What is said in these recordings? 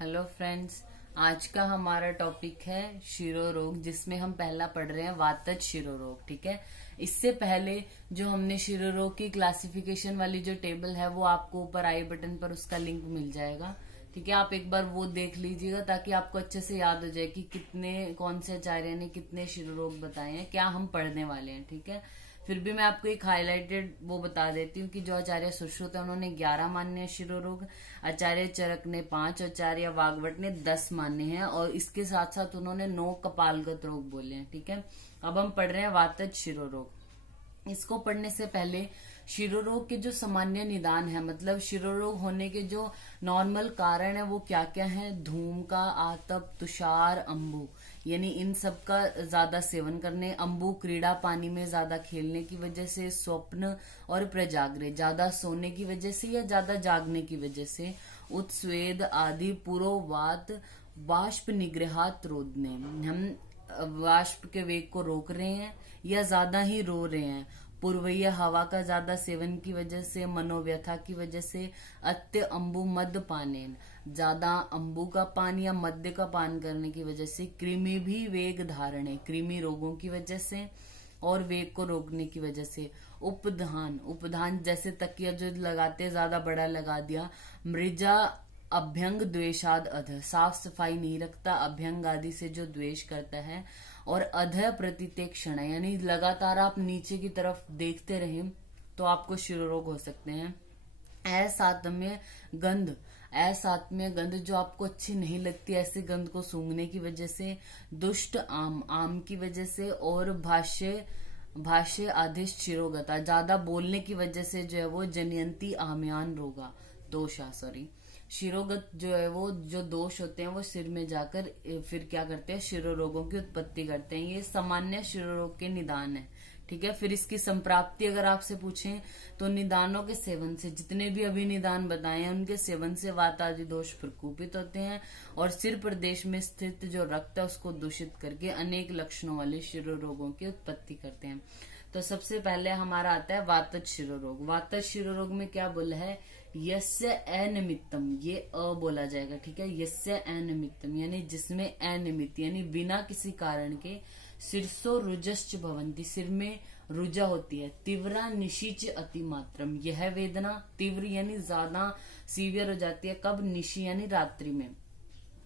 Hello friends, आज का हमारा टॉपिक है शिरोरोग, जिसमें हम पहला पढ़ रहे हैं वातज शिरोरोग। ठीक है। इससे पहले जो हमने शिरोरोग की क्लासिफिकेशन वाली जो टेबल है वो आपको ऊपर आई बटन पर उसका लिंक मिल जाएगा। ठीक है, आप एक बार वो देख लीजिएगा ताकि आपको अच्छे से याद हो जाए कि कौन से आचार्य ने कितने शिरोरोग बताए हैं, क्या हम पढ़ने वाले हैं। ठीक है। फिर भी मैं आपको एक हाईलाइटेड वो बता देती हूँ कि जो आचार्य सुश्रुत है उन्होंने 11 मान्य शिरोरोग, आचार्य चरक ने 5, आचार्य वाग्भट ने 10 मान्य हैं और इसके साथ साथ उन्होंने 9 कपालगत रोग बोले हैं। ठीक है। अब हम पढ़ रहे हैं वातज शिरोरोग। इसको पढ़ने से पहले शिरोरोग के जो सामान्य निदान है, मतलब शिरोरोग होने के जो नॉर्मल कारण है वो क्या क्या है। धूम का, आतप, तुषार, अम्बु, यानी इन सब का ज्यादा सेवन करने, अम्बु क्रीड़ा, पानी में ज्यादा खेलने की वजह से, स्वप्न और प्रजाग्रह, ज्यादा सोने की वजह से या ज्यादा जागने की वजह से, उत्स्वेद आदि, पुरोवात, वाष्प निग्रहात रोधने, हम वाष्प के वेग को रोक रहे हैं या ज्यादा ही रो रहे हैं, पूर्वीय हवा का ज्यादा सेवन की वजह से, मनोव्यथा की वजह से, अत्य अम्बु मद पानेन, ज्यादा अम्बु का पान या मद्य का पान करने की वजह से, कृमि भी वेग धारणे, कृमि रोगों की वजह से और वेग को रोकने की वजह से, उपधान जैसे तकिया जो लगाते हैं ज्यादा बड़ा लगा दिया, मृजा अभ्यंग द्वेषाद अध, साफ सफाई नहीं रखता, अभ्यंग आदि से जो द्वेष करता है, और अध प्रतितेक्षण, यानी लगातार आप नीचे की तरफ देखते रहे तो आपको शिरोरोग हो सकते हैं। असात्म्य गंध, असात्म्य गंध जो आपको अच्छी नहीं लगती, ऐसे गंध को सूंघने की वजह से, दुष्ट आम की वजह से, और भाष्य आदेश शिरोगता, ज्यादा बोलने की वजह से जो है वो जनयंती आम्यान रोगा दोषा, सॉरी शिरोगत जो है वो जो दोष होते हैं वो सिर में जाकर फिर क्या करते हैं, शिरोरोगों की उत्पत्ति करते हैं। ये सामान्य शिरोरोग के निदान है। ठीक है। फिर इसकी संप्राप्ति अगर आपसे पूछें तो निदानों के सेवन से, जितने भी अभी निदान बताए हैं उनके सेवन से वात आदि दोष प्रकोपित होते हैं और सिर प्रदेश में स्थित जो रक्त है उसको दूषित करके अनेक लक्षणों वाले शिरोरोगों की उत्पत्ति करते हैं। तो सबसे पहले हमारा आता है वातज शिरोरोग। वातज शिरोरोग में क्या बोला है, यस्य अनिमित्तम, ये अ बोला जाएगा। ठीक है। यस्य अनिमित्तम यानी जिसमें अनिमित्त यानी बिना किसी कारण के, सिरसो रुजश्च भवंती, सिर में रुजा होती है, तीव्रा निशीच अतिमात्रम, यह वेदना तीव्र यानी ज्यादा सीवियर हो जाती है, कब, निशी यानी रात्रि में,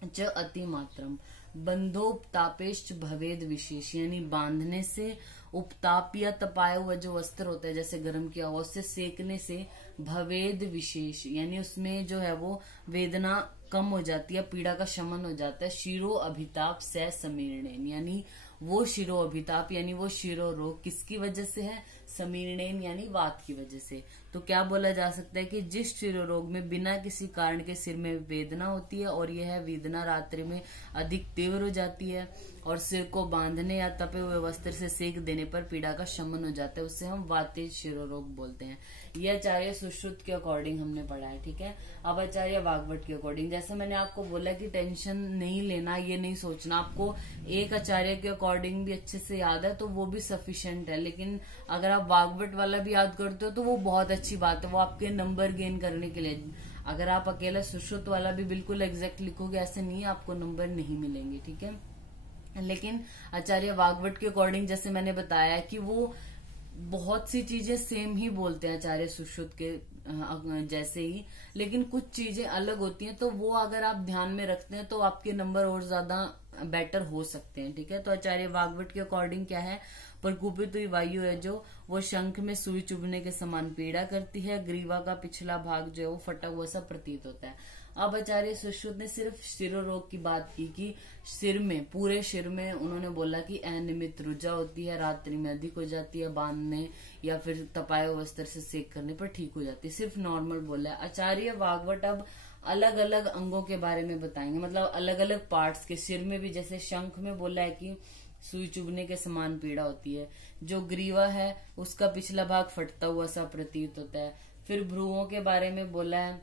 च अतिमात्रम, बंधोपतापेश्च भवेद विशेष, यानी बांधने से, उपताप या तपाया हुआ जो वस्त्र होता है जैसे गर्म किया हुआ उससे सेकने से, भवेद विशेष यानी उसमें जो है वो वेदना कम हो जाती है, पीड़ा का शमन हो जाता है। शिरो अभिताप से समीर्णेन, यानी वो शिरो अभिताप यानी वो शिरो रोग किसकी वजह से है, समीर्णेन यानी वात की वजह से। तो क्या बोला जा सकता है कि जिस शिरो रोग में बिना किसी कारण के सिर में वेदना होती है और यह वेदना रात्रि में अधिक तीव्र हो जाती है और सिर को बांधने या तपे हुए वस्त्र से सेक देने पर पीड़ा का शमन हो जाता है, उससे हम वातेज शिरोरोग बोलते हैं। यह आचार्य सुश्रुत के अकॉर्डिंग हमने पढ़ा है। ठीक है। अब आचार्य वाग्भट के अकॉर्डिंग, जैसे मैंने आपको बोला कि टेंशन नहीं लेना, ये नहीं सोचना, आपको एक आचार्य के अकॉर्डिंग भी अच्छे से याद है तो वो भी सफिशिएंट है, लेकिन अगर आप वाग्भट वाला भी याद करते हो तो वो बहुत अच्छी बात है, वो आपके नंबर गेन करने के लिए। अगर आप अकेला सुश्रुत वाला भी बिल्कुल एग्जैक्ट लिखोगे ऐसे नहीं, आपको नंबर नहीं मिलेंगे। ठीक है। लेकिन आचार्य वाग्भट के अकॉर्डिंग जैसे मैंने बताया कि वो बहुत सी चीजें सेम ही बोलते हैं आचार्य सुश्रुत के जैसे ही, लेकिन कुछ चीजें अलग होती हैं, तो वो अगर आप ध्यान में रखते हैं तो आपके नंबर और ज्यादा बेटर हो सकते हैं। ठीक है। तो आचार्य वाग्भट के अकॉर्डिंग क्या है, प्रकुपित हुई वायु है जो वो शंख में सुई चुभने के समान पीड़ा करती है, ग्रीवा का पिछला भाग जो है वो फटा हुआ सा प्रतीत होता है। अब आचार्य सुश्रुत ने सिर्फ शिरोरोग की बात की कि सिर में, पूरे सिर में उन्होंने बोला कि अनियमित रुजा होती है, रात्रि में अधिक हो जाती है, बांधने या फिर तपाए वस्त्र से सेक करने पर ठीक हो जाती है, सिर्फ नॉर्मल बोला है। आचार्य वाग्भट अब अलग अलग अंगों के बारे में बताएंगे, मतलब अलग अलग पार्ट्स के, सिर में भी जैसे शंख में बोला है कि सुई चुभने के समान पीड़ा होती है, जो ग्रीवा है उसका पिछला भाग फटता हुआ सा प्रतीत होता है। फिर भ्रुवों के बारे में बोला है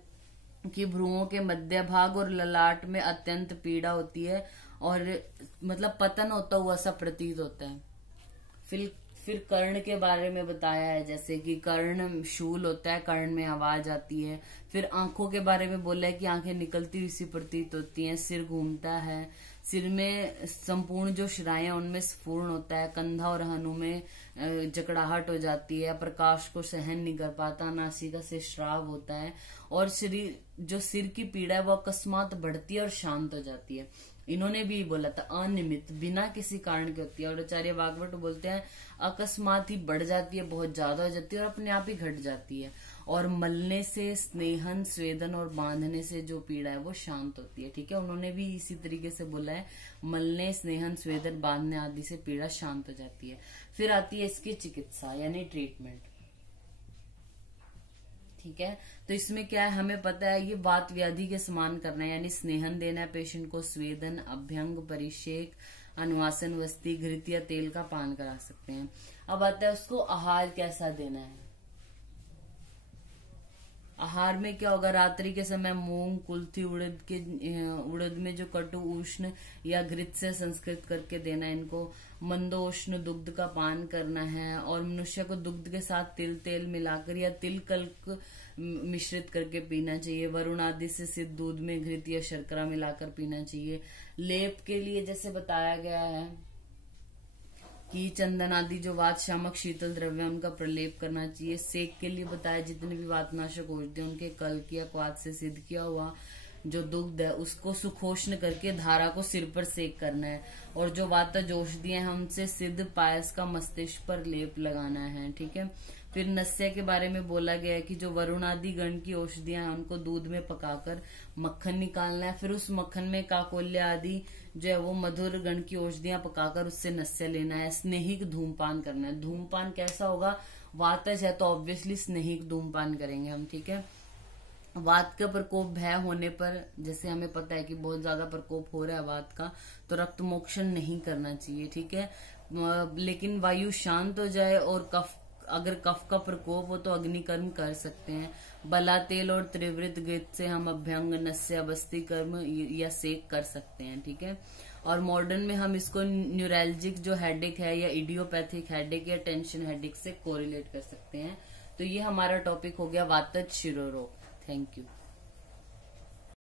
कि भ्रुवों के मध्य भाग और ललाट में अत्यंत पीड़ा होती है और मतलब पतन होता हुआ सा प्रतीत होता है। फिर कर्ण के बारे में बताया है, जैसे कि कर्ण शूल होता है, कर्ण में आवाज आती है। फिर आंखों के बारे में बोला है कि आंखें निकलती हुई सी प्रतीत होती हैं, सिर घूमता है, सिर में संपूर्ण जो शिराएं उनमें स्फूर्ण होता है, कंधा और हनु में जकड़ाहट हो जाती है, प्रकाश को सहन नहीं कर पाता, नासिका से श्राव होता है, और शरीर जो सिर की पीड़ा है वो अकस्मात बढ़ती है और शांत हो जाती है। इन्होंने भी बोला था अनियमित, बिना किसी कारण के होती है। और आचार्य वाग्भट बोलते हैं अकस्मात ही बढ़ जाती है, बहुत ज्यादा हो जाती है और अपने आप ही घट जाती है। और मलने से, स्नेहन, स्वेदन और बांधने से जो पीड़ा है वो शांत होती है। ठीक है, उन्होंने भी इसी तरीके से बोला है, मलने, स्नेहन, स्वेदन, बांधने आदि से पीड़ा शांत हो जाती है। फिर आती है इसकी चिकित्सा यानी ट्रीटमेंट। ठीक है, तो इसमें क्या है, हमें पता है ये वात व्याधि के समान करना है, यानी स्नेहन देना है पेशेंट को, स्वेदन, अभ्यंग, परिषेक, अनुवासन, वस्ती, घृत या तेल का पान करा सकते हैं। अब आता है उसको आहार कैसा देना है। आहार में क्या होगा, रात्रि के समय मूंग, कुल्थी, उड़द में जो कटु उष्ण या घृत से संस्कृत करके देना है इनको। मंदोष्ण दुग्ध का पान करना है, और मनुष्य को दुग्ध के साथ तिल तेल मिलाकर या तिल कल्क मिश्रित करके पीना चाहिए। वरुण आदि से सिद्ध दूध में घृत या शर्करा मिलाकर पीना चाहिए। लेप के लिए जैसे बताया गया है कि चंदन आदि जो वात शामक शीतल द्रव्य उनका प्रलेप करना चाहिए। सेक के लिए बताया जितने भी वातनाशक औषधि उनके कल्क या क्वाथ से सिद्ध किया हुआ जो दुग्ध है उसको सुखोष्ण करके धारा को सिर पर सेक करना है। और जो वातज औषधियां हैं उनसे सिद्ध पायस का मस्तिष्क पर लेप लगाना है। ठीक है, फिर नस्य के बारे में बोला गया है कि जो वरुण आदि गण की औषधियां हैं उनको दूध में पकाकर मक्खन निकालना है। फिर उस मक्खन में काकोल्य आदि जो है वो मधुर गण की औषधियां पकाकर उससे नस्य लेना है। स्नेहिक धूमपान करना है। धूमपान कैसा होगा, वातज है तो ऑब्वियसली स्नेहिक धूमपान करेंगे हम। ठीक है, वात का प्रकोप भय होने पर, जैसे हमें पता है कि बहुत ज्यादा प्रकोप हो रहा है वात का, तो रक्त मोक्षण नहीं करना चाहिए। ठीक है, लेकिन वायु शांत हो जाए और अगर कफ का प्रकोप हो तो अग्निकर्म कर सकते हैं। बला तेल और त्रिवृत घृत से हम अभ्यंग, नस्य, बस्ती कर्म या सेक कर सकते हैं। ठीक है, और मॉडर्न में हम इसको न्यूरैल्जिक जो हेडेक है या इडियोपैथिक हेडेक या टेंशन हेडेक से कोरिलेट कर सकते हैं। तो ये हमारा टॉपिक हो गया वातज शिरोरोग। Thank you.